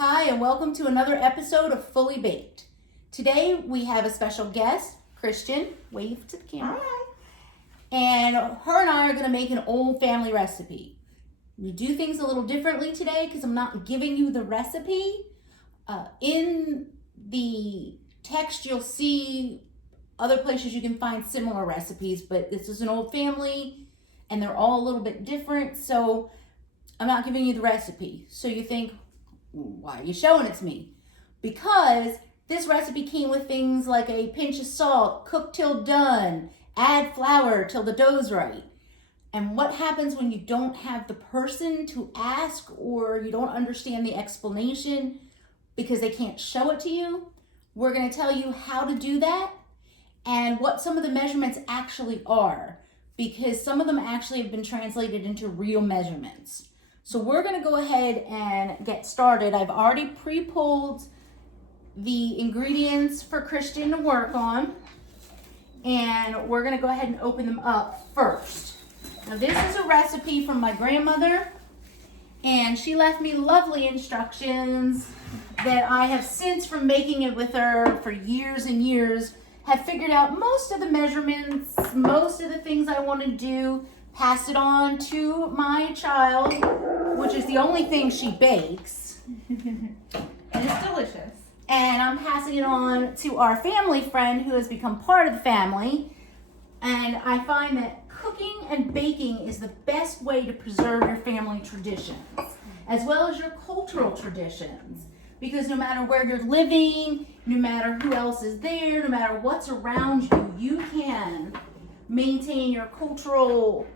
Hi, and welcome to another episode of Fully Baked. Today we have a special guest, Kristian. Wave to the camera. Hi. And her and I are going to make an old family recipe. We do things a little differently today because I'm not giving you the recipe. In the text, you'll see other places you can find similar recipes, but this is an old family and they're all a little bit different, so I'm not giving you the recipe. So you think, why are you showing it to me? Because this recipe came with things like a pinch of salt, cook till done, add flour till the dough's right. And what happens when you don't have the person to ask or you don't understand the explanation because they can't show it to you? We're going to tell you how to do that and what some of the measurements actually are, because some of them actually have been translated into real measurements. So we're going to go ahead and get started. I've already pre-pulled the ingredients for Kristian to work on, and we're going to go ahead and open them up first. Now this is a recipe from my grandmother, and she left me lovely instructions that I have since, from making it with her for years and years, have figured out most of the measurements, most of the things I want to do, pass it on to my child, which is the only thing she bakes. And it's delicious. And I'm passing it on to our family friend who has become part of the family. And I find that cooking and baking is the best way to preserve your family traditions, as well as your cultural traditions. Because no matter where you're living, no matter who else is there, no matter what's around you, you can maintain your cultural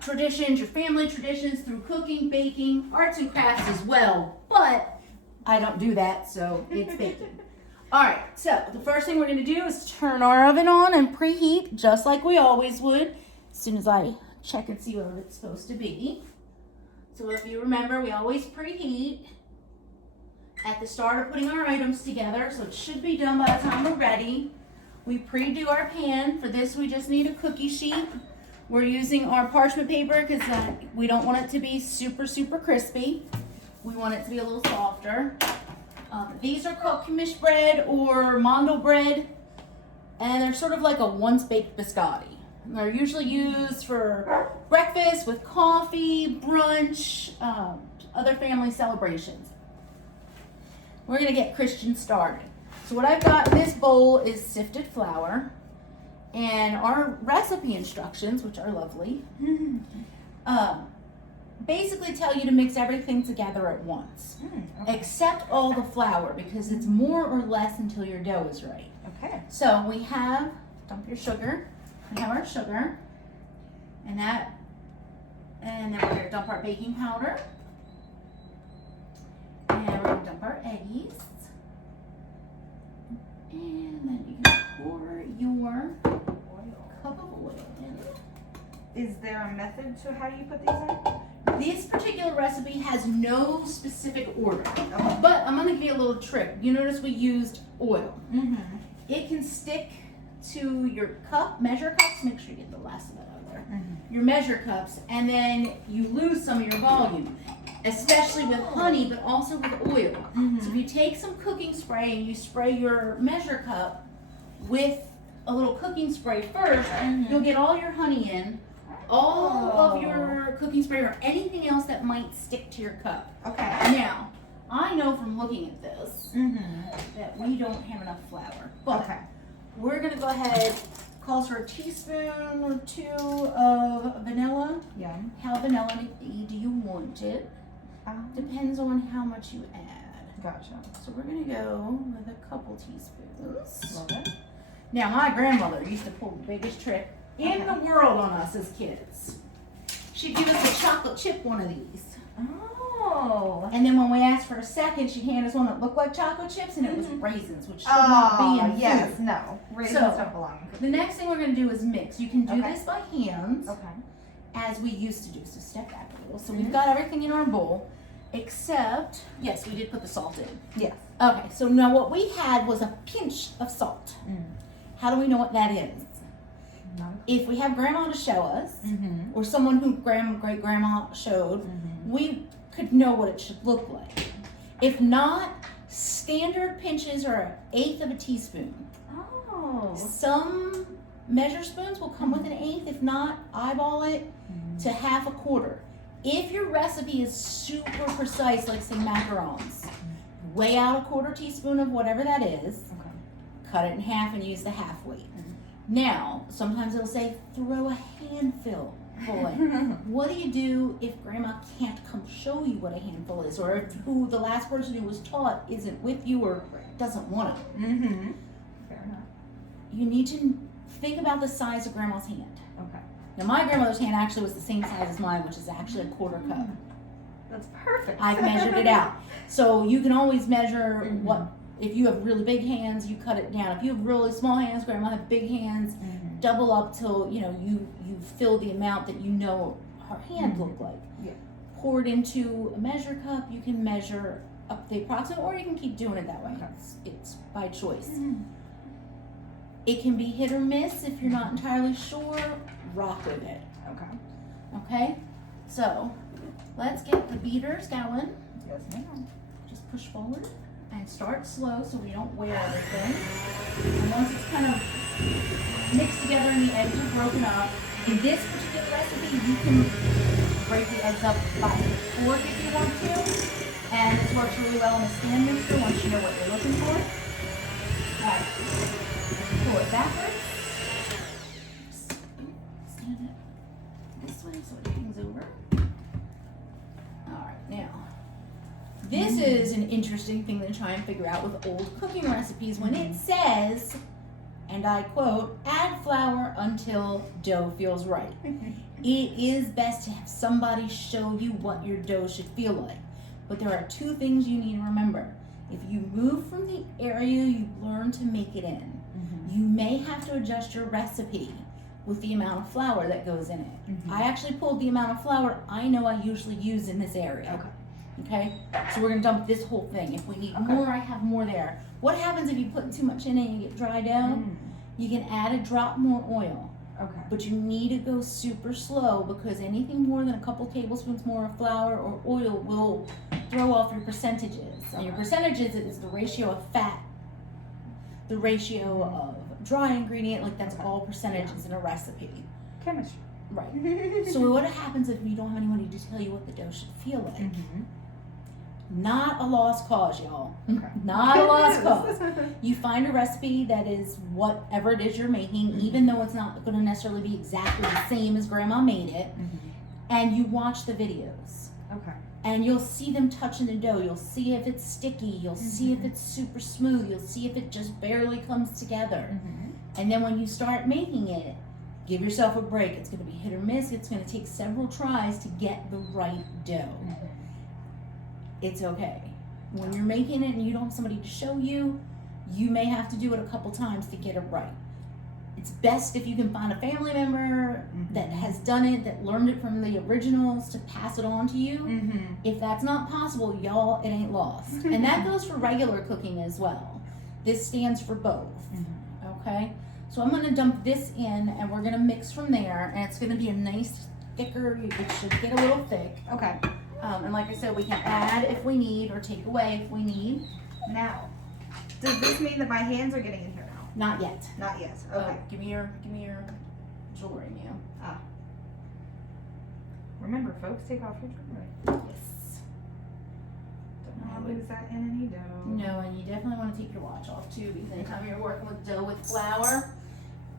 traditions, your family traditions through cooking, baking, arts and crafts as well. But I don't do that, so it's baking. All right, so the first thing we're going to do is turn our oven on and preheat just like we always would, as soon as I check and see what it's supposed to be. So if you remember, we always preheat at the start of putting our items together, so it should be done by the time we're ready. We pre-do our pan. For this, we just need a cookie sheet. We're using our parchment paper because we don't want it to be super, super crispy. We want it to be a little softer. These are called Kamish Bread or Mandel Bread, and they're sort of like a once-baked biscotti. They're usually used for breakfast with coffee, brunch, other family celebrations. We're going to get Kristian started. So what I've got in this bowl is sifted flour, and our recipe instructions, which are lovely, basically tell you to mix everything together at once, except all the flour, because it's more or less until your dough is right. Okay. So we have, dump your sugar. We have our sugar, and then we're going to dump our baking powder, and we're going to dump our eggies, and then you can pour your cup of oil in. Is there a method to how you put these in? This particular recipe has no specific order, but I'm going to give you a little trick. You notice we used oil. It can stick to your cup, measure cups, make sure you get the last of that out there, your measure cups, and then you lose some of your volume, especially with honey, but also with oil. So if you take some cooking spray and you spray your measure cup with a little cooking spray first, you'll get all your honey in, all of your cooking spray or anything else that might stick to your cup. Okay. Now, I know from looking at this that we don't have enough flour, but we're going to go ahead, calls for a teaspoon or two of vanilla. Yum. How vanilla do you want it? Depends on how much you add. Gotcha. So we're going to go with a couple teaspoons. Love it. Now, my grandmother used to pull the biggest trick in the world on us as kids. She'd give us a chocolate chip one of these. Oh. And then when we asked for a second, she'd hand us one that looked like chocolate chips, and it was raisins, which should not be in food. Yes, no. Raisins don't belong in the next thing we're going to do is mix. You can do this by hands, Okay. as we used to do. So step back a little. So we've got everything in our bowl, except, yes, we did put the salt in. Yes. Okay, so now what we had was a pinch of salt. How do we know what that is? If we have grandma to show us, or someone who great grandma showed, we could know what it should look like. If not, standard pinches are 1/8 of a teaspoon. Oh. Some measure spoons will come with an 1/8. If not, eyeball it to 1/2 a quarter. If your recipe is super precise, like say macarons, weigh out a 1/4 teaspoon of whatever that is, cut it in half and use the half weight. Now, sometimes it'll say throw a handful in. What do you do if grandma can't come show you what a handful is, or if who the last person who was taught isn't with you or doesn't want to? Mm-hmm. Fair enough. You need to think about the size of grandma's hand. Okay. Now, my grandmother's hand actually was the same size as mine, which is actually a 1/4 cup. That's perfect. I've measured it out. So you can always measure what, if you have really big hands, you cut it down. If you have really small hands, grandma had big hands, double up till, you know, you fill the amount that you know her hand looked like. Yeah. Pour it into a measure cup, you can measure up the approximate, or you can keep doing it that way. Okay. It's by choice. It can be hit or miss if you're not entirely sure, rock with it. Okay. Okay? So, let's get the beaters going. Yes, ma'am. Just push forward and start slow so we don't wear everything. And once it's kind of mixed together and the eggs are broken up, in this particular recipe, you can break the eggs up by a fork if you want to. And this works really well in a stand mixer once you know what you're looking for. Alright. Pull it backwards. Stand it this way so it hangs over. Alright, now. This is an interesting thing to try and figure out with old cooking recipes when it says, and I quote, add flour until dough feels right. It is best to have somebody show you what your dough should feel like. But there are 2 things you need to remember. If you move from the area you learn to make it in, you may have to adjust your recipe with the amount of flour that goes in it. I actually pulled the amount of flour I know I usually use in this area. Okay, so we're gonna dump this whole thing. If we need more, I have more there. What happens if you put too much in it and you get dry dough? You can add a drop more oil. Okay. But you need to go super slow because anything more than a couple tablespoons more of flour or oil will throw off your percentages. And your percentages is the ratio of fat, the ratio of dry ingredient, like that's all percentages in a recipe. Chemistry. Right. So what happens if you don't have anybody to tell you what the dough should feel like? Not a lost cause, y'all. Okay. Not a lost cause. You find a recipe that is whatever it is you're making, even though it's not going to necessarily be exactly the same as grandma made it, and you watch the videos. Okay. And you'll see them touching the dough. You'll see if it's sticky. You'll see if it's super smooth. You'll see if it just barely comes together. And then when you start making it, give yourself a break. It's going to be hit or miss. It's going to take several tries to get the right dough. It's okay. When you're making it and you don't have somebody to show you, you may have to do it a couple times to get it right. It's best if you can find a family member that has done it, that learned it from the originals to pass it on to you. If that's not possible, y'all, it ain't lost. And that goes for regular cooking as well. This stands for both. Okay? So I'm going to dump this in and we're going to mix from there, and it's going to be a nice thicker, it should get a little thick. Okay. And like I said, we can add if we need or take away if we need. Now, does this mean that my hands are getting in here now? Not yet. Not yet. Okay. Give me your jewelry, ma'am. Remember, folks, take off your jewelry. Yes. Don't want to lose that in any dough. No, and you definitely want to take your watch off too, because anytime you're working with dough with flour,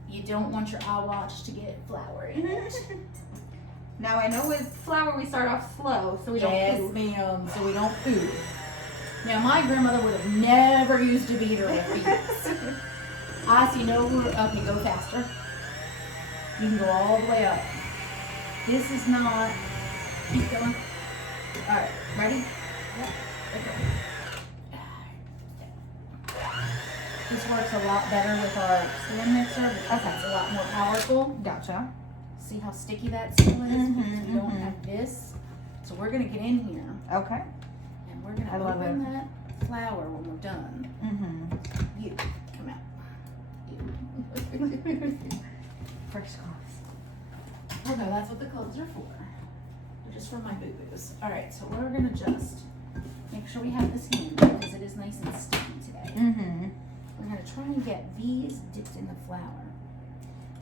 you don't want your eye watch to get flour in it. Now I know with flour we start off slow, so we don't Yes, ma'am, so we don't food. Now my grandmother would have never used a beater with these. I see no room. Okay, go faster. You can go all the way up. This is not. Keep going. All right, ready? Yep. Okay. This works a lot better with our stand mixer because it's a lot more powerful. Gotcha. See how sticky that still is because we don't have this. So we're gonna get in here Okay. and we're gonna open that flour when we're done. You come out. Fresh cloths. Okay, that's what the clothes are for. To just for my boo-boos. All right, so we're gonna just make sure we have this handy because it is nice and sticky today. Mm-hmm. We're gonna try and get these dipped in the flour.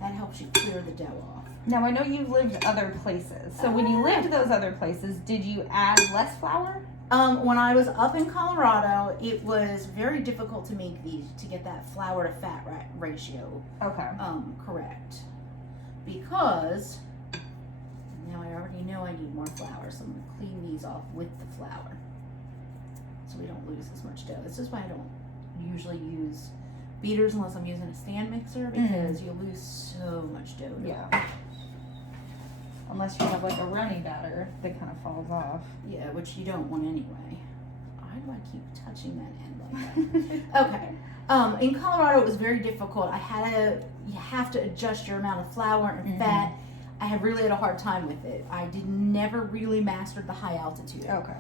That helps you clear the dough off. Now I know you've lived other places. So when you lived those other places, did you add less flour? When I was up in Colorado, it was very difficult to make these, to get that flour to fat ratio Okay. correct. Because now I already know I need more flour, so I'm gonna clean these off with the flour so we don't lose as much dough. This is why I don't usually use beaters unless I'm using a stand mixer, because you lose so much dough. Yeah. Unless you have like a runny batter that kind of falls off. Yeah, which you don't want anyway. Why do I keep touching that end like that? Okay. In Colorado, it was very difficult. You have to adjust your amount of flour and fat. I really had a hard time with it. I never really mastered the high altitude. Okay.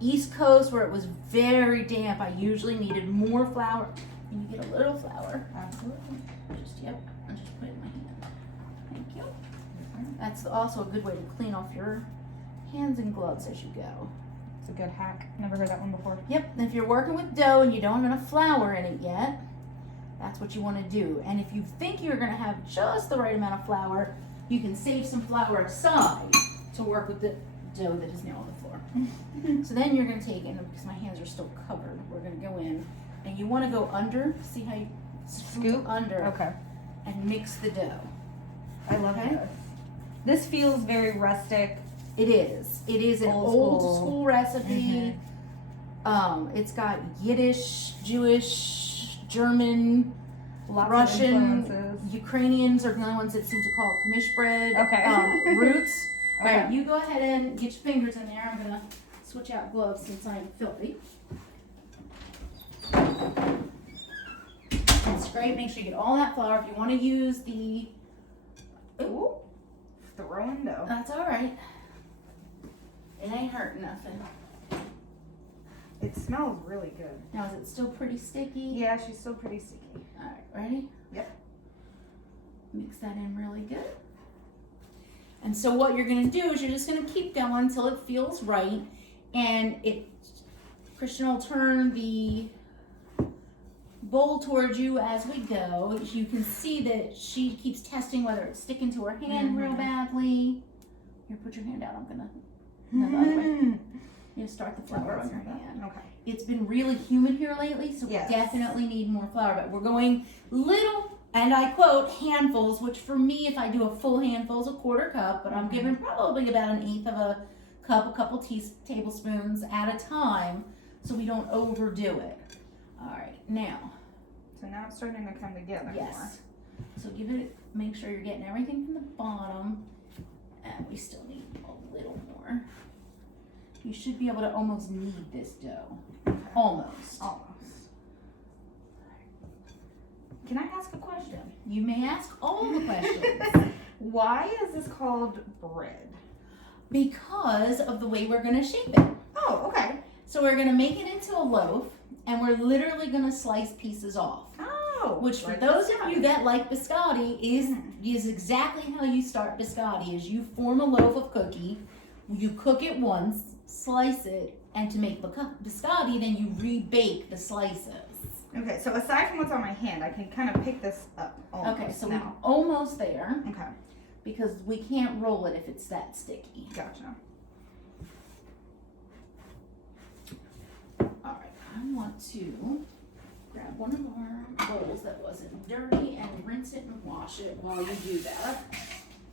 East Coast, where it was very damp, I usually needed more flour. And you get a little flour. Absolutely. I'll just put it in my hand. Thank you. That's also a good way to clean off your hands and gloves as you go. It's a good hack. Never heard that one before. Yep, and if you're working with dough and you don't have enough flour in it yet, that's what you want to do. And if you think you're going to have just the right amount of flour, you can save some flour aside to work with the dough that is now on the floor. So then you're going to take, and because my hands are still covered, we're going to go in, and you want to go under. See how you scoop under Okay. and mix the dough. I love this. This feels very rustic. It is. It is an old school recipe. It's got Yiddish, Jewish, German, Lots Russian, of influences. Ukrainians are the only ones that seem to call it Kamish bread. Okay. Roots. Okay. All right, you go ahead and get your fingers in there. I'm gonna switch out gloves since I'm filthy. That's great. Make sure you get all that flour. If you want to use the, Ooh. Throwing dough. that's all right. It ain't hurting nothing. It smells really good. Now, is it still pretty sticky? Yeah, she's still pretty sticky. All right, ready? Yep. Mix that in really good. And so what you're gonna do is you're just gonna keep going until it feels right. And Kristian will turn the bowl towards you as we go. You can see that she keeps testing whether it's sticking to her hand real badly. Here, put your hand out. I'm gonna, no, the other way. You start the flour on your hand. Okay. It's been really humid here lately, so we definitely need more flour. But we're going little, and I quote, handfuls, which for me, if I do a full handful, is a quarter cup, but I'm giving probably about an eighth of a cup, a couple tablespoons at a time, so we don't overdo it. All right, now. So now it's starting to come together more. Yes. So make sure you're getting everything from the bottom, and we still need a little more. You should be able to almost knead this dough. Okay. Almost. Can I ask a question? You may ask all the questions. Why is this called bread? Because of the way we're going to shape it. Oh, okay. So we're going to make it into a loaf, and we're literally going to slice pieces off. Oh. Which for those of you that like biscotti is exactly how you start biscotti. Is you form a loaf of cookie, you cook it once, slice it, and to make biscotti, then you rebake the slices. Okay, so aside from what's on my hand, I can kind of pick this up almost. Okay, so now. we're almost there. Okay. Because we can't roll it if it's that sticky. Gotcha. Alright, I want to grab one of our bowls that wasn't dirty and rinse it and wash it while you do that.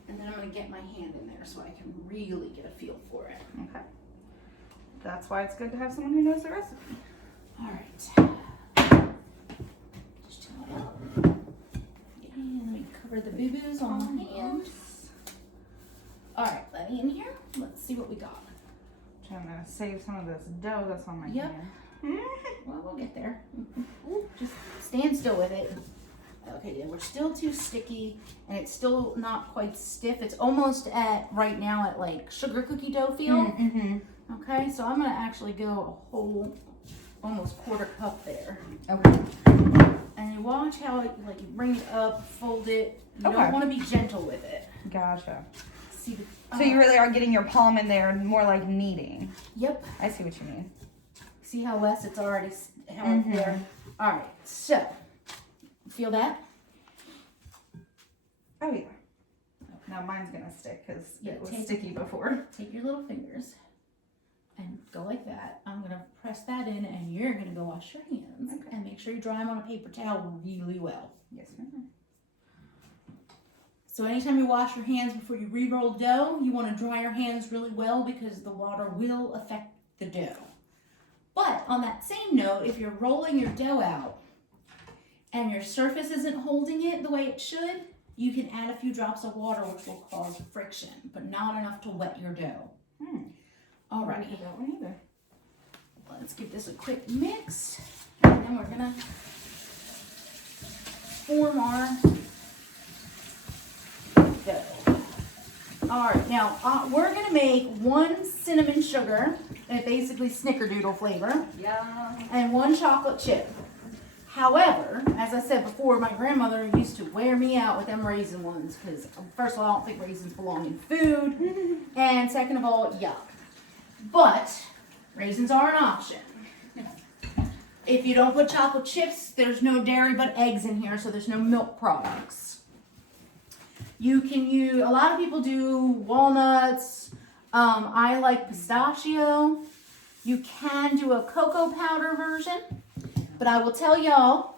And then I'm going to get my hand in there so I can really get a feel for it. Okay. That's why it's good to have someone who knows the recipe. Alright. Just tell it out. And let me cover the boo-boos on my hand. Alright, let me in here. Let's see what we got. I'm going to save some of this dough that's on my Yep. hand. Well, we'll get there. Just stand still with it. Okay, yeah, we're still too sticky, and it's still not quite stiff. It's almost right now at like sugar cookie dough feel. Mm-hmm. Okay, so I'm gonna actually go a whole, almost quarter cup there. Okay. And you watch how it, you bring it up, fold it. You Okay. don't want to be gentle with it. Gotcha. See So you really are getting your palm in there, more like kneading. Yep. I see what you mean. See how Wes, it's already how it's there. All right, so feel that? Oh yeah. Now mine's gonna stick because Yeah, it was take- sticky before. Take your little fingers and go like that. I'm gonna press that in, and you're gonna go wash your hands and make sure you dry them on a paper towel really well. Yes, ma'am. So anytime you wash your hands before you re-roll dough, you want to dry your hands really well because the water will affect the dough. But on that same note, if you're rolling your dough out and your surface isn't holding it the way it should, you can add a few drops of water, which will cause friction, but not enough to wet your dough. Alrighty. That one either. Let's give this a quick mix, and then we're gonna form our dough. Alright, now we're gonna make 1 cinnamon sugar, basically snickerdoodle flavor, Yeah. and 1 chocolate chip. However, as I said before, my grandmother used to wear me out with them raisin ones because, first of all, I don't think raisins belong in food, and second of all, yuck. But raisins are an option. If you don't put chocolate chips, there's no dairy but eggs in here, so there's no milk products. You can use, a lot of people do walnuts. I like pistachio. You can do a cocoa powder version. But I will tell y'all,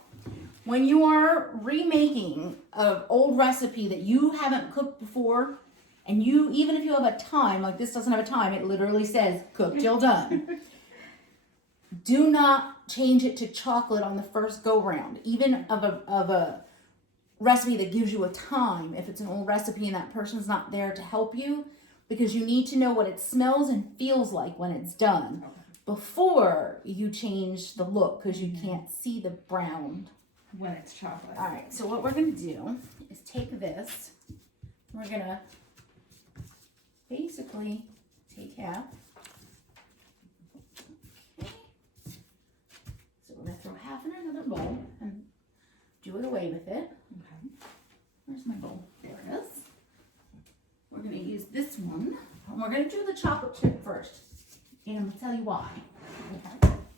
when you are remaking an old recipe that you haven't cooked before, and you, even if you have a time, like this doesn't have a time, it literally says cook till done. Do not change it to chocolate on the first go round, even of a recipe that gives you a time, if it's an old recipe and that person's not there to help you, because you need to know what it smells and feels like when it's done before you change the look, because you can't see the brown When it's chocolate. all right, so what we're gonna do is take this, we're gonna basically take half. Okay. So we're gonna throw half in another bowl and do it away with it. Okay. Where's my bowl? There it is. We're gonna use this one, and we're gonna do the chocolate chip first. And I'm gonna tell you why.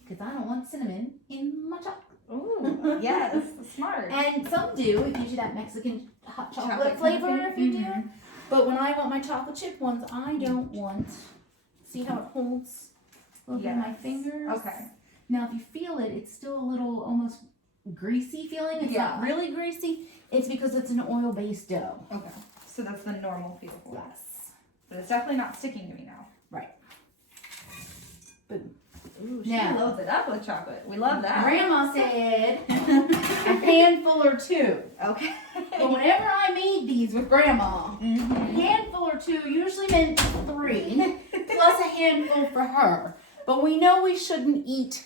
Because I don't want cinnamon in my chocolate. Ooh, yes, smart. And some do. It gives you that Mexican hot chocolate Chocolate flavor kind of if you thing? do. But when I want my chocolate chip ones, I don't want. See how it holds over my Yes. fingers? Okay. Now, if you feel it, it's still a little almost greasy feeling. It's not really greasy. It's because it's an oil-based dough. Okay. So that's the normal feel for it. Yes. But it's definitely not sticking to me now. Right. But Ooh, she now, loads it up with chocolate. We love that. Grandma said a handful or 2. Okay. But whenever I made these with Grandma, a Mhm. handful or 2 usually meant 3, plus a handful for her. But we know we shouldn't eat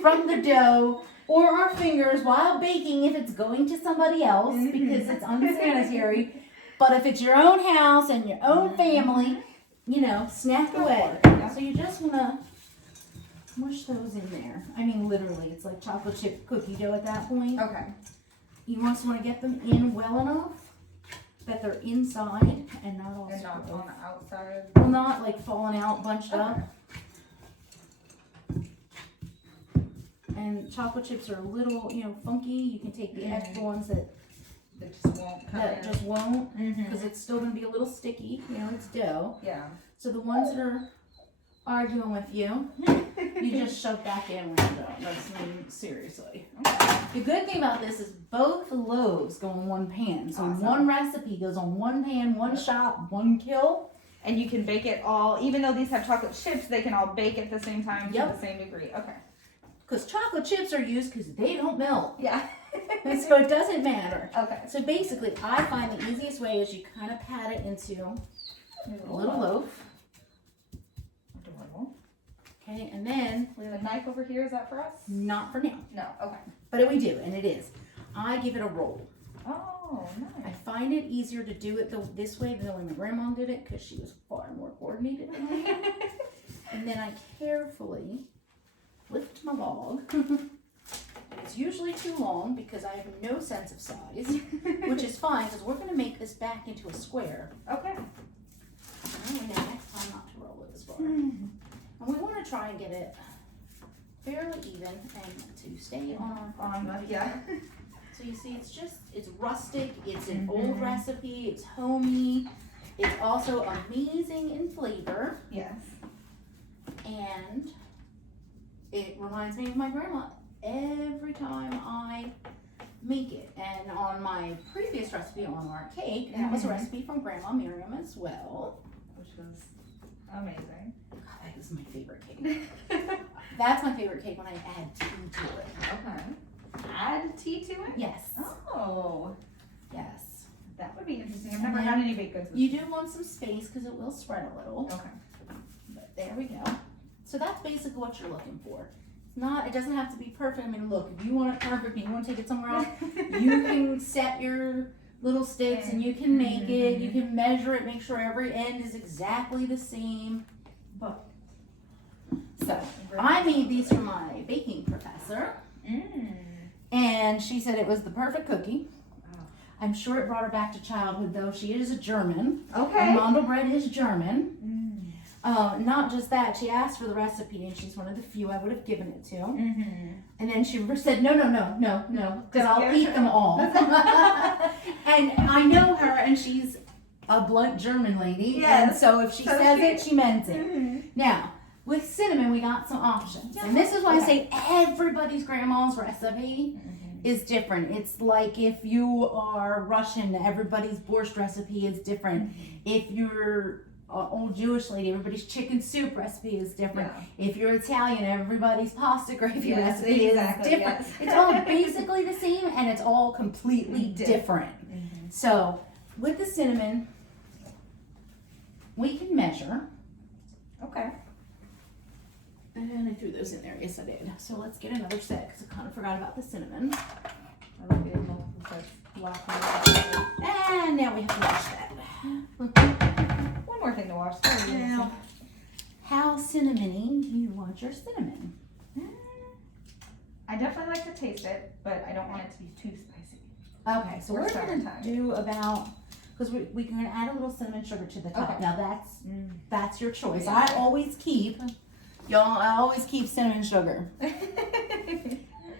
from the dough or our fingers while baking if it's going to somebody else because it's unsanitary. But if it's your own house and your own family, you know, snack away. So you just want to mush those in there. I mean, literally, it's like chocolate chip cookie dough at that point. Okay. You just want to get them in well enough that they're inside and not all And not spread. on the outside. Well, not like falling out, bunched up. And chocolate chips are a little, you know, funky. You can take the extra ones that just won't come in. just won't, Mhm. because it's still going to be a little sticky. You know, it's dough. Yeah. So the ones that are arguing with you, you just shove back in with the dough. That's seriously. The good thing about this is both loaves go in one pan. So Awesome. one recipe goes on one pan, one shot, one kill. And you can bake it all, even though these have chocolate chips, they can all bake at the same time to Yep. the same degree. Okay. Because chocolate chips are used because they don't melt. Yeah. So it doesn't matter. Okay. So basically, I find the easiest way is you kind of pat it into a little loaf. Adorable. Okay, and then, We have a knife over here. Is that for us? not for now, No. Okay. but we do, and it is. I give it a roll. Oh, I nice. find it easier to do it this way than the way my grandma did it because she was far more coordinated than I am. And then I carefully lift my log. It's usually too long because I have no sense of size, which is fine because we're going to make this back into a square. Okay. we know next time not to roll it as far. And we want to try and get it fairly even and to stay on our Yeah. So you see, it's rustic, it's an old recipe, it's homey, it's also amazing in flavor, Yes. and it reminds me of my grandma every time I make it. And on my previous recipe on our cake, that was a recipe from Grandma Miriam as well. Which was amazing. God, that is my favorite cake. That's my favorite cake when I add tea to it. Okay. Add tea to it? Yes. Oh. Yes. That would be interesting. I've never had any baked goods with You do want some space because it will spread a little. Okay. But there we go. So that's basically what you're looking for. It's not, it doesn't have to be perfect. I mean, look, if you want it perfect and you want to take it somewhere else, you can set your little sticks and you can make it, you can measure it, make sure every end is exactly the same. But so I made these for my baking professor. And she said it was the perfect cookie. Wow. I'm sure it brought her back to childhood, though. She is a German. Okay. And Mandel Bread is German. Not just that, she asked for the recipe, and she's one of the few I would have given it to. And then she said, no, because I'll eat them all. And I know her, and she's a blunt German lady. Yes. And so if she says it, she meant it. Now, with cinnamon, we got some options. And this is why I say everybody's grandma's recipe is different. It's like if you are Russian, everybody's borscht recipe is different. If you're an old Jewish lady, everybody's chicken soup recipe is different. If you're Italian, everybody's pasta gravy recipe is different. Yes. It's all basically the same, and it's all completely different. So with the cinnamon, we can measure. Okay. And I threw those in there. Yes, I did. So let's get another set because I kind of forgot about the cinnamon. I like it multiple sets. And now we have to wash that. One more thing to wash. Now, how cinnamony do you want your cinnamon? I definitely like to taste it, but I don't want it to be too spicy. Okay, so we're going to do about, because we can add a little cinnamon sugar to the top. Okay. Now that's your choice. I always keep cinnamon sugar.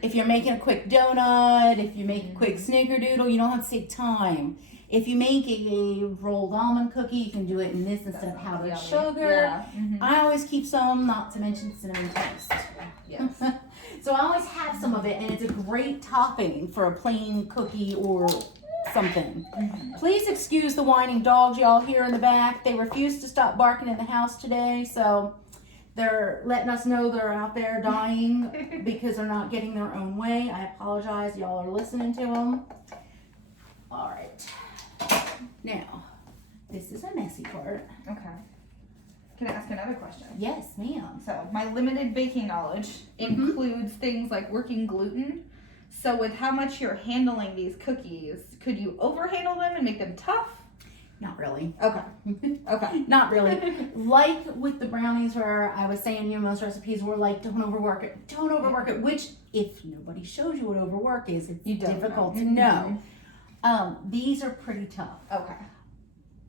If you're making a quick donut, if you make a quick snickerdoodle, you don't have to take time. If you make a rolled almond cookie, you can do it in this instead of powdered sugar. I always keep some, not to mention cinnamon toast. Yes. So I always have some of it, and it's a great topping for a plain cookie or something. Please excuse the whining dogs y'all hear in the back. They refuse to stop barking in the house today, so they're letting us know they're out there dying because they're not getting their own way. I apologize. Y'all are listening to them. All right. Now, this is a messy part. Okay. Can I ask another question? Yes, ma'am. So, my limited baking knowledge includes things like working gluten. So, with how much you're handling these cookies, could you overhandle them and make them tough? Not really. Okay. Okay. Not really. Like with the brownies where I was saying, most recipes were like, don't overwork it. Don't overwork it, which if nobody shows you what overwork is, it's difficult to know. These are pretty tough. Okay.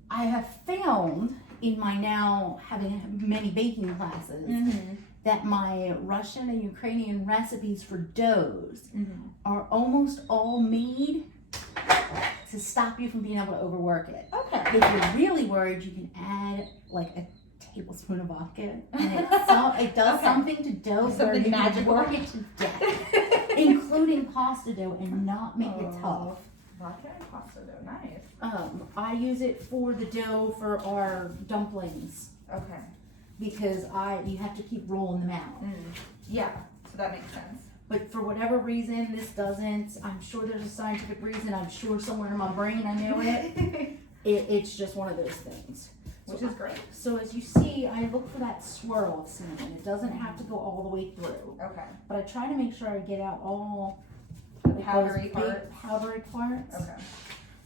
I have found in my now having many baking classes that my Russian and Ukrainian recipes for doughs are almost all made to stop you from being able to overwork it. Okay. If you're really worried, you can add like a tablespoon of vodka, and it does something to dough where you can work it to death, including pasta dough, and not make it tough. Vodka and pasta dough, nice. I use it for the dough for our dumplings Okay. because you have to keep rolling them out. Yeah, so that makes sense. But for whatever reason, this doesn't. I'm sure there's a scientific reason. I'm sure somewhere in my brain I know it. It's just one of those things. Which is great. So as you see, I look for that swirl of cinnamon. It doesn't have to go all the way through. Okay. But I try to make sure I get out all Powdery those big parts. powdery parts. Okay.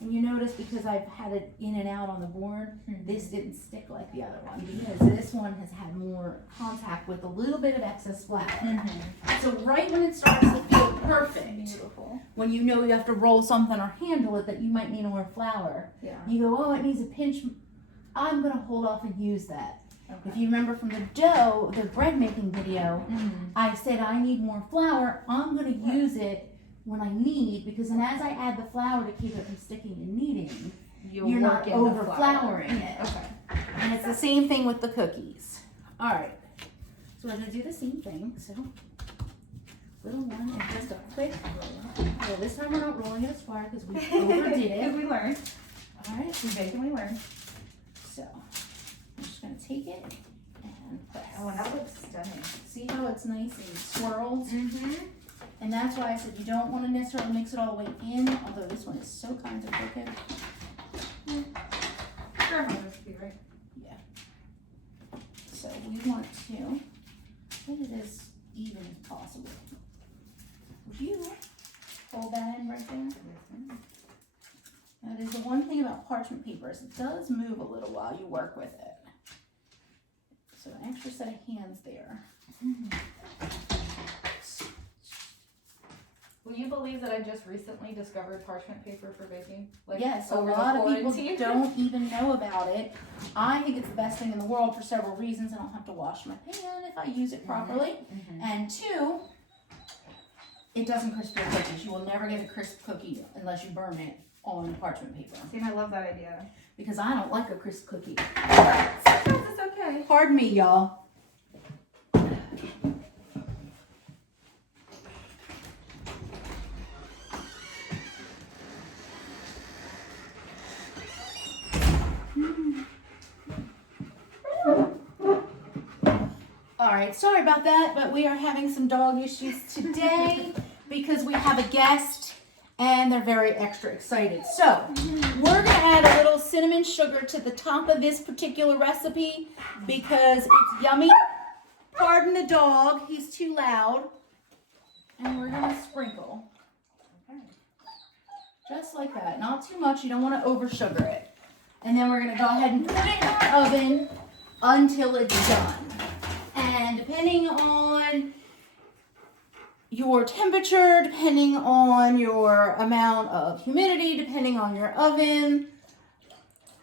And you notice because I've had it in and out on the board, this didn't stick like the other one because this one has had more contact with a little bit of excess flour. So right when it starts to feel perfect, Beautiful. when you know you have to roll something or handle it that you might need more flour, Yeah. you go, oh, it needs a pinch I'm gonna hold off and use that. Okay. If you remember from the dough, the bread making video, I said I need more flour. I'm gonna use it when I need, because then as I add the flour to keep it from sticking and kneading, you're not over flouring it. Okay. And it's the same thing with the cookies. All right, so we're gonna do the same thing. So little one and just a quick roll. Well, this time we're not rolling it as far because we overdid it. Because we learned. All right, We bake and we learn. so I'm just gonna take it and press. Oh, and that looks stunning. See how it's nice and swirled? Mm-hmm. And that's why I said you don't want to necessarily mix it all the way in, although this one is so kind of crooked. Grandma's recipe, right? Yeah. So we want to get it as even as possible. Would you hold that in right there? That is the one thing about parchment paper is it does move a little while you work with it. So an extra set of hands there. Will you believe that I just recently discovered parchment paper for baking? Yes, a over the lot of people quarantine? don't even know about it. I think it's the best thing in the world for several reasons. I don't have to wash my pan if I use it properly. And two, it doesn't crisp your cookies. You will never get a crisp cookie unless you burn it on parchment paper. See, and I love that idea. Because I don't like a crisp cookie. Sometimes it's okay. Pardon me, y'all. Alright, sorry about that, but we are having some dog issues today because we have a guest and they're very extra excited. So, we're going to add a little cinnamon sugar to the top of this particular recipe because it's yummy. Pardon the dog, he's too loud. And we're going to sprinkle. Just like that, not too much, you don't want to over sugar it. And then we're going to go ahead and put it in the oven until it's done. And depending on your temperature, depending on your amount of humidity, depending on your oven,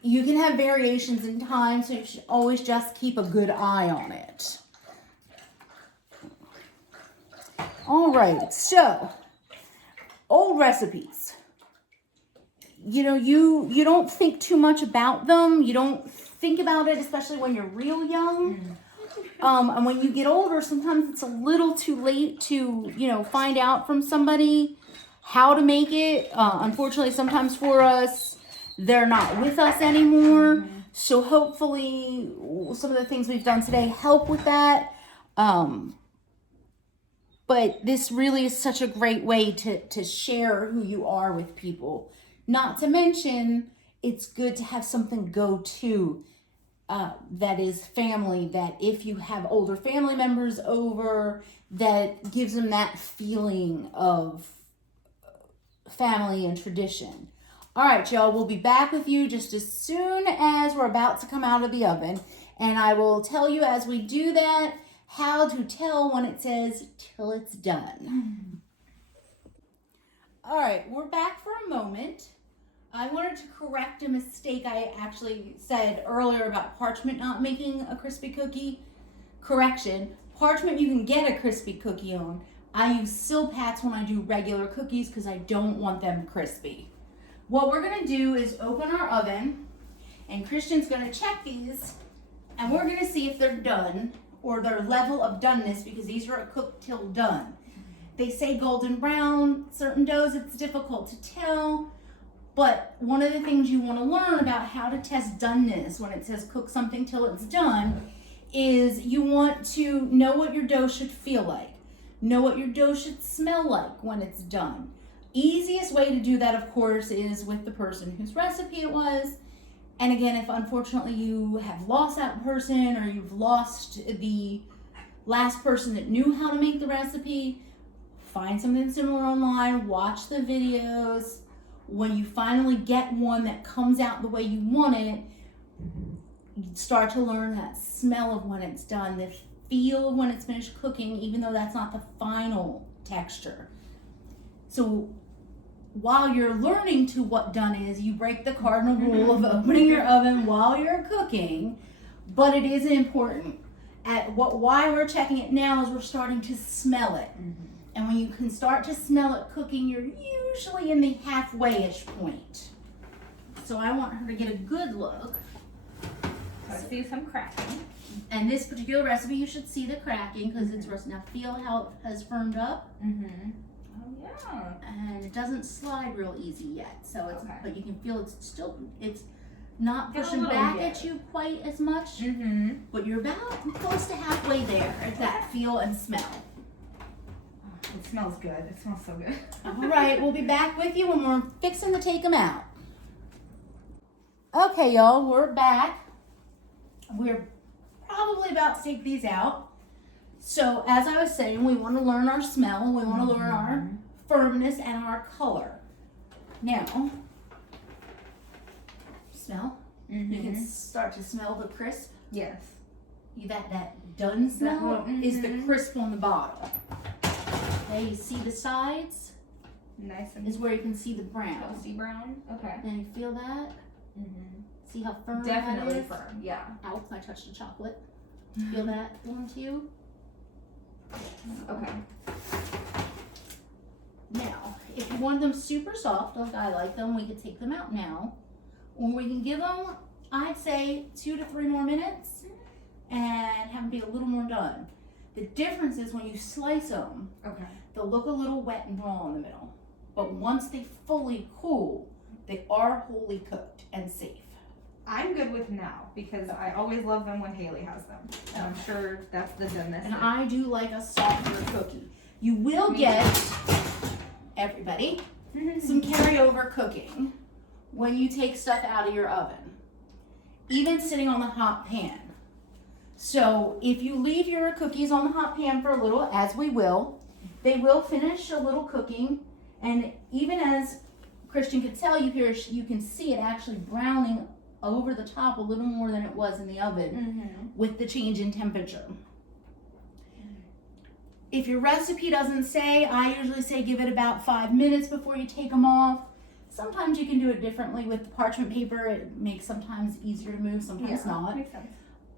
you can have variations in time, so you should always just keep a good eye on it. All right, so old recipes. You know, you don't think too much about them. You don't think about it, especially when you're real young. And when you get older, sometimes it's a little too late to, find out from somebody how to make it. Unfortunately, sometimes for us, they're not with us anymore. So hopefully some of the things we've done today help with that. But this really is such a great way to share who you are with people. Not to mention, it's good to have something go to that is family, that if you have older family members over, that gives them that feeling of family and tradition. All right, y'all, we'll be back with you just as soon as we're about to come out of the oven. And I will tell you as we do that how to tell when it says till it's done. All right, we're back for a moment. I wanted to correct a mistake I actually said earlier about parchment not making a crispy cookie. Correction, parchment you can get a crispy cookie on. I use silpats when I do regular cookies because I don't want them crispy. What we're gonna do is open our oven, and Kristian's gonna check these, and we're gonna see if they're done, or their level of doneness, because these are cooked till done. They say golden brown, certain doughs it's difficult to tell. But one of the things you want to learn about how to test doneness when it says cook something till it's done is you want to know what your dough should feel like. Know what your dough should smell like when it's done. Easiest way to do that, of course, is with the person whose recipe it was. And again, if unfortunately you have lost that person or you've lost the last person that knew how to make the recipe, find something similar online, watch the videos. When you finally get one that comes out the way you want it, you start to learn that smell of when it's done, the feel of when it's finished cooking, even though that's not the final texture. So while you're learning to what done is, you break the cardinal rule of opening your oven while you're cooking, but it is important. Why we're checking it now is we're starting to smell it. And when you can start to smell it cooking, you're usually in the halfway-ish point. So I want her to get a good look. I see some cracking. And this particular recipe, you should see the cracking because it's roast. Now feel how it has firmed up. Oh yeah. And it doesn't slide real easy yet. So it's, Okay. but you can feel it's not Get a pushing little back yet. at you quite as much. But you're about close to halfway there at that feel and smell. It smells good. It smells so good. All right, we'll be back with you when we're fixing to take them out. Okay, y'all, we're back. We're probably about to take these out. So, as I was saying, we want to learn our smell. We want to learn our firmness and our color. Now, smell. You can start to smell the crisp. Yes. That done smell is the crisp on the bottom. Okay, you see the sides Nice and is where you can see the brown. toasty brown. Okay. And you feel that? See how firm Definitely that is? firm. Yeah. Ow, I touched the chocolate. Feel that one too? Okay. Now, if you want them super soft, like I like them, we could take them out now. Or we can give them, I'd say, 2 to 3 more minutes and have them be a little more done. The difference is when you slice them, Okay. they'll look a little wet and raw in the middle. But once they fully cool, they are wholly cooked and safe. I'm good with now because I always love them when Haley has them. And I'm sure that's the doneness. And I do like a softer cookie. You will get, everybody, some carryover cooking when you take stuff out of your oven, even sitting on the hot pan. So if you leave your cookies on the hot pan for a little, as we will, they will finish a little cooking. And even as Kristian could tell you here, you can see it actually browning over the top a little more than it was in the oven with the change in temperature. If your recipe doesn't say, I usually say give it about 5 minutes before you take them off. Sometimes you can do it differently with the parchment paper. It makes sometimes easier to move, sometimes not. Makes sense.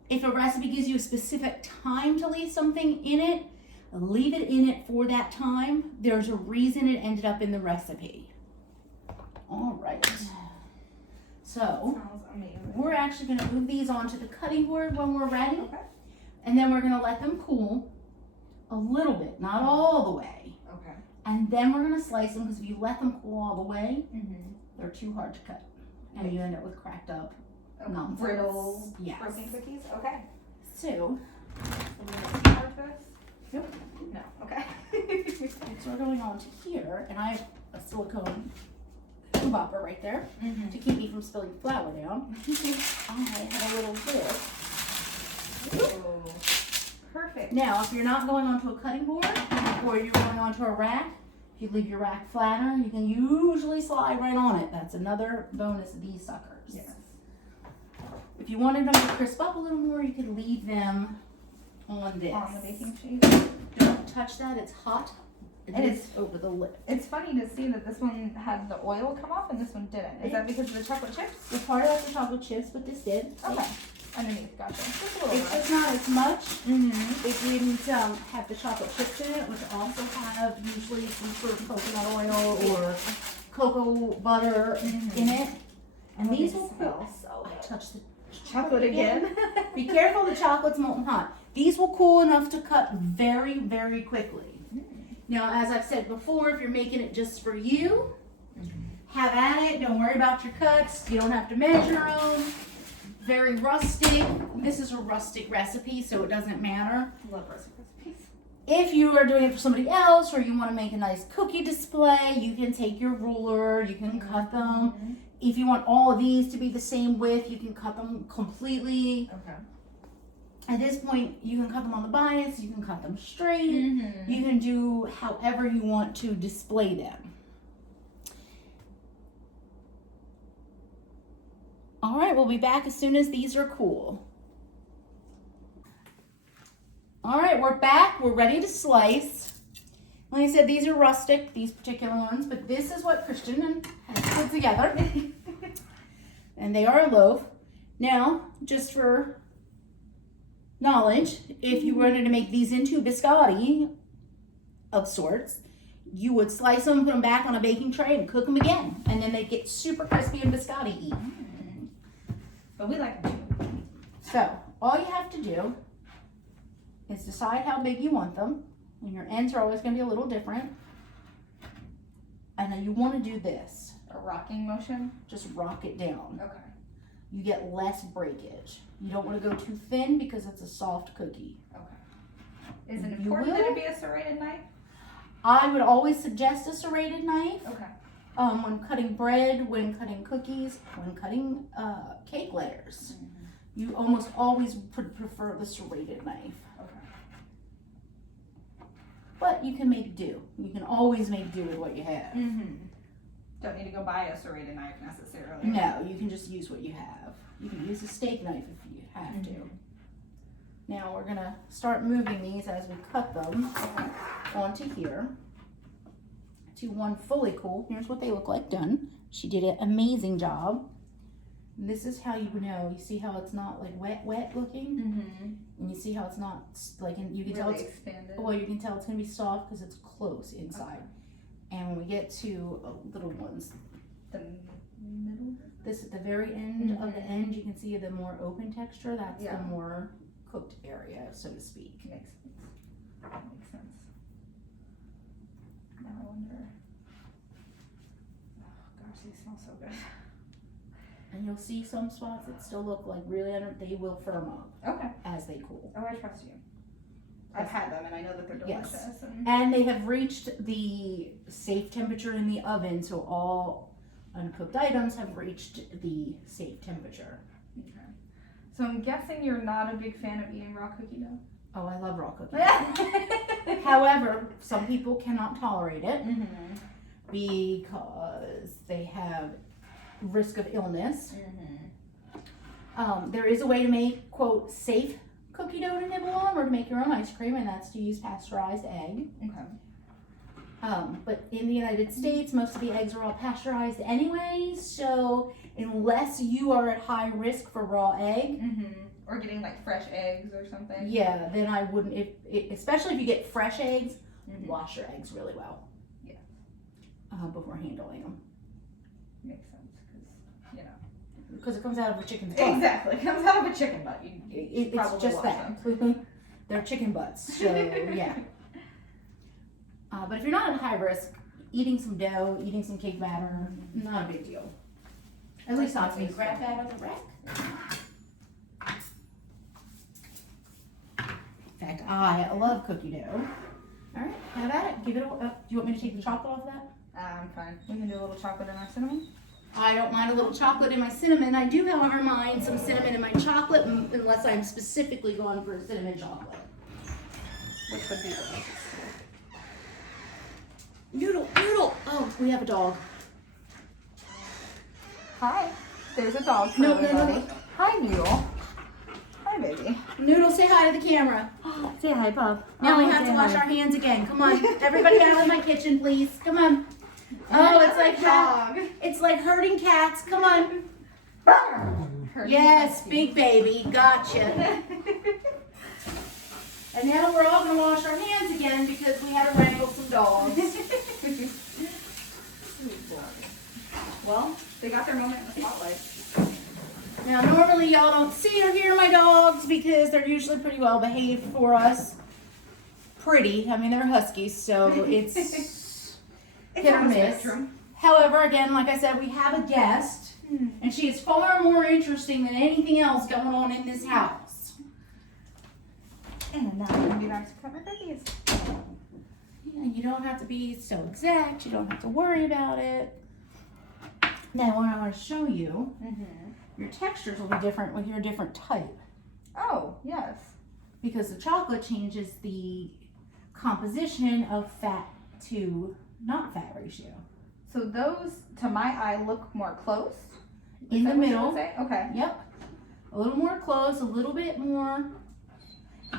If a recipe gives you a specific time to leave something in it, leave it in it for that time. There's a reason it ended up in the recipe. All right. So, Smells amazing. we're actually going to move these onto the cutting board when we're ready. Okay. And then we're going to let them cool a little bit, not all the way. Okay. And then we're going to slice them because if you let them cool all the way, they're too hard to cut. And you end up with cracked up nonsense. Brittle, Yes. broken cookies. Okay. So, Nope. No. Okay. so we're going on to here, and I have a silicone bopper right there to keep me from spilling flour down. I have a little lid. Ooh. Perfect. Now, if you're not going onto a cutting board or you're going onto a rack, if you leave your rack flatter, you can usually slide right on it. That's another bonus of these suckers. Yes. If you wanted them to crisp up a little more, you could leave them on this. On the baking sheet. Don't touch that, it's hot. And It's over the lid. It's funny to see that this one had the oil come off and this one didn't. Is that because of the chocolate chips? The part of the chocolate chips, but this did. Okay. Underneath, gotcha. Just a little It's bit. just not as much. It didn't have the chocolate chips in it, which also have usually some sort of coconut oil or cocoa butter in it. And these will cool. so I touched the chocolate again. Be careful, the chocolate's molten hot. These will cool enough to cut very, very quickly. Now, as I've said before, if you're making it just for you, have at it. Don't worry about your cuts. You don't have to measure them. Very rustic. This is a rustic recipe, so it doesn't matter. Love rustic recipes. If you are doing it for somebody else or you want to make a nice cookie display, you can take your ruler, you can cut them. If you want all of these to be the same width, you can cut them completely. Okay. At this point, you can cut them on the bias, you can cut them straight, you can do however you want to display them. All right, we'll be back as soon as these are cool. All right, we're back, we're ready to slice. Like I said, these are rustic, these particular ones, but this is what Kristian has put together. And they are a loaf. Now, just for knowledge, if you wanted to make these into biscotti of sorts, you would slice them, put them back on a baking tray, and cook them again. And then they get super crispy and biscotti-y. But we like them too. So, all you have to do is decide how big you want them. And your ends are always going to be a little different. And then you want to do this. A rocking motion? Just rock it down. Okay. You get less breakage. You don't want to go too thin because it's a soft cookie. Okay. Is it You important that will? it be a serrated knife? I would always suggest a serrated knife. Okay. When cutting bread, when cutting cookies, when cutting cake layers. You almost always prefer the serrated knife. Okay. But you can make do. You can always make do with what you have. Don't need to go buy a serrated knife necessarily. No, you can just use what you have. You can use a steak knife if you have to. Now we're gonna start moving these as we cut them onto here to one fully cool. Here's what they look like done. She did an amazing job. And this is how you know. You see how it's not like wet looking, and you see how it's not like, and you can tell it's expanded. well. You can tell it's gonna be soft because it's close inside. And when we get to little ones, The middle? this at the very end of the end, you can see the more open texture. That's the more cooked area, so to speak. Makes sense. Makes sense. Now I wonder. Oh gosh, these smell so good. And you'll see some spots that still look like really under. They will firm up Okay. as they cool. Oh, I trust you. I've had them and I know that they're delicious. Yes. And they have reached the safe temperature in the oven, so all uncooked items have reached the safe temperature. Okay. So I'm guessing you're not a big fan of eating raw cookie dough? Oh, I love raw cookie dough. However, some people cannot tolerate it because they have risk of illness. There is a way to make, quote, safe cookie dough to nibble on, or to make your own ice cream, and that's to use pasteurized egg. But in the United States, most of the eggs are all pasteurized anyway, so unless you are at high risk for raw egg, or getting like fresh eggs or something. yeah, then I wouldn't, especially if you get fresh eggs, wash your eggs really well. Yeah. Before handling them. Makes sense, because, you know. Because it comes out of a chicken's butt. Exactly, it comes out of a chicken butt. It's probably just wash that. them. They're chicken butts, so yeah. But if you're not at high risk, eating some dough, eating some cake batter, not a big deal. At least not to me. Grab that out of the rack. In fact, I love cookie dough. All right, have at it. Give it a. Do you want me to take the chocolate off of that? I'm fine. We can do a little chocolate in our cinnamon. I don't mind a little chocolate in my cinnamon. I do, however, mind some cinnamon in my chocolate, unless I'm specifically going for a cinnamon chocolate. Which would be delicious. Noodle. Oh, we have a dog. Hi. There's a dog for No. everybody. Hi, Noodle. Hi, baby. Noodle, say hi to the camera. Say hi, Bob. Now we have to wash our hands again. Come on, everybody out of my kitchen, please. Come on. Oh, it's like herding cats. Come on. Yes, big baby. Gotcha. And now we're all gonna wash our hands again because we had to wrangle some dogs. Well, they got their moment in the spotlight. Now, normally y'all don't see or hear my dogs because they're usually pretty well behaved for us. I mean, they're huskies, so it's hit or miss. However, again, like I said, we have a guest, and she is far more interesting than anything else going on in this house. And now I'm gonna be back to cut my cookies. Yeah, you don't have to be so exact. You don't have to worry about it. Now, what I want to show you, your textures will be different with your different type. Oh, yes. Because the chocolate changes the composition of fat to not fat ratio. So those, to my eye, look more close. In the middle. Okay. Yep. A little more close, a little bit more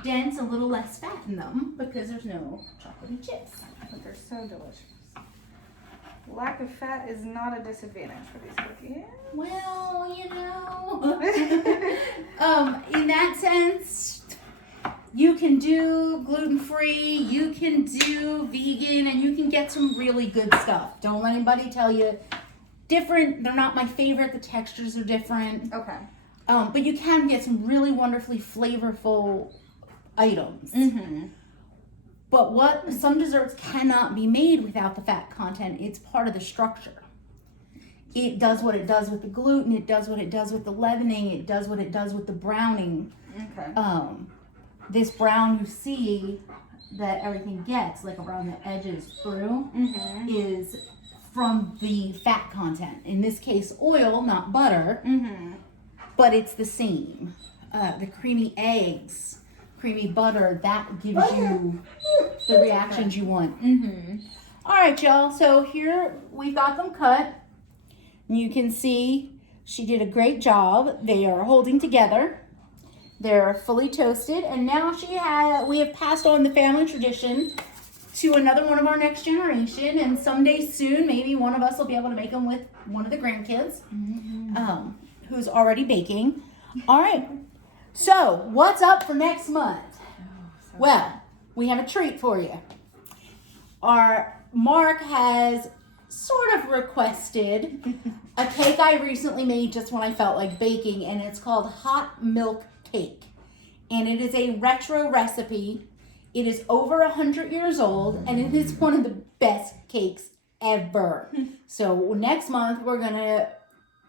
dense, a little less fat in them because there's no chocolatey chips. but they're so delicious. Lack of fat is not a disadvantage for these cookies. Well, in that sense, you can do gluten-free, you can do vegan, and you can get some really good stuff. Don't let anybody tell you different. They're not my favorite. The textures are different. Okay. But you can get some really wonderfully flavorful items. Mm-hmm. But some desserts cannot be made without the fat content. It's part of the structure. It does what it does with the gluten. It does what it does with the leavening. It does what it does with the browning. Okay. This brown you see that everything gets, like around the edges through, is from the fat content. In this case, oil, not butter, but it's the same. The creamy eggs, creamy butter, that gives you the reactions you want. All right, y'all. So here we've got them cut. You can see she did a great job. They are holding together. They're fully toasted, and now we have passed on the family tradition to another one of our next generation, and someday soon, maybe one of us will be able to make them with one of the grandkids, who's already baking. All right. So, what's up for next month? Well, we have a treat for you. Our Mark has sort of requested a cake I recently made just when I felt like baking, and it's called Hot Milk Cake. And it is a retro recipe. It is over 100 years old, and it is one of the best cakes ever. So next month, we're going to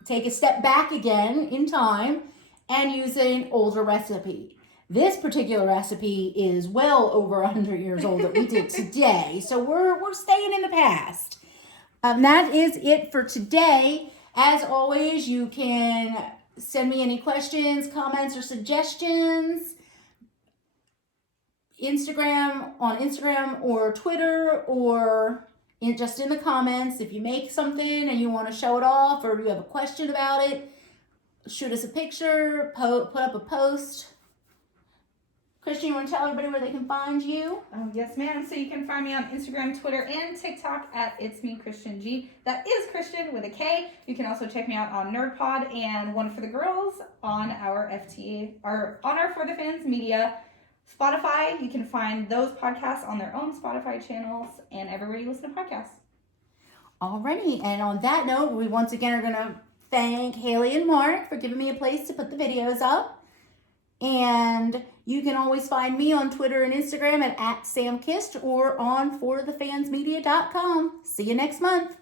take a step back again in time and use an older recipe. This particular recipe is well over 100 years old that we did today. So we're staying in the past. That is it for today. As always, you can send me any questions, comments, or suggestions. On Instagram or Twitter, or just in the comments. If you make something and you want to show it off, or you have a question about it, shoot us a picture, put up a post. Kristian, you want to tell everybody where they can find you? Oh, yes, ma'am. So you can find me on Instagram, Twitter, and TikTok at It's Me Kristian G. That is Kristian with a K. You can also check me out on NerdPod and One for the Girls on our For the Fans Media Spotify. You can find those podcasts on their own Spotify channels and everywhere you listen to podcasts. Alrighty, and on that note, we once again are going to thank Haley and Mark for giving me a place to put the videos up. And you can always find me on Twitter and Instagram at @SamKist or on forthefansmedia.com. See you next month.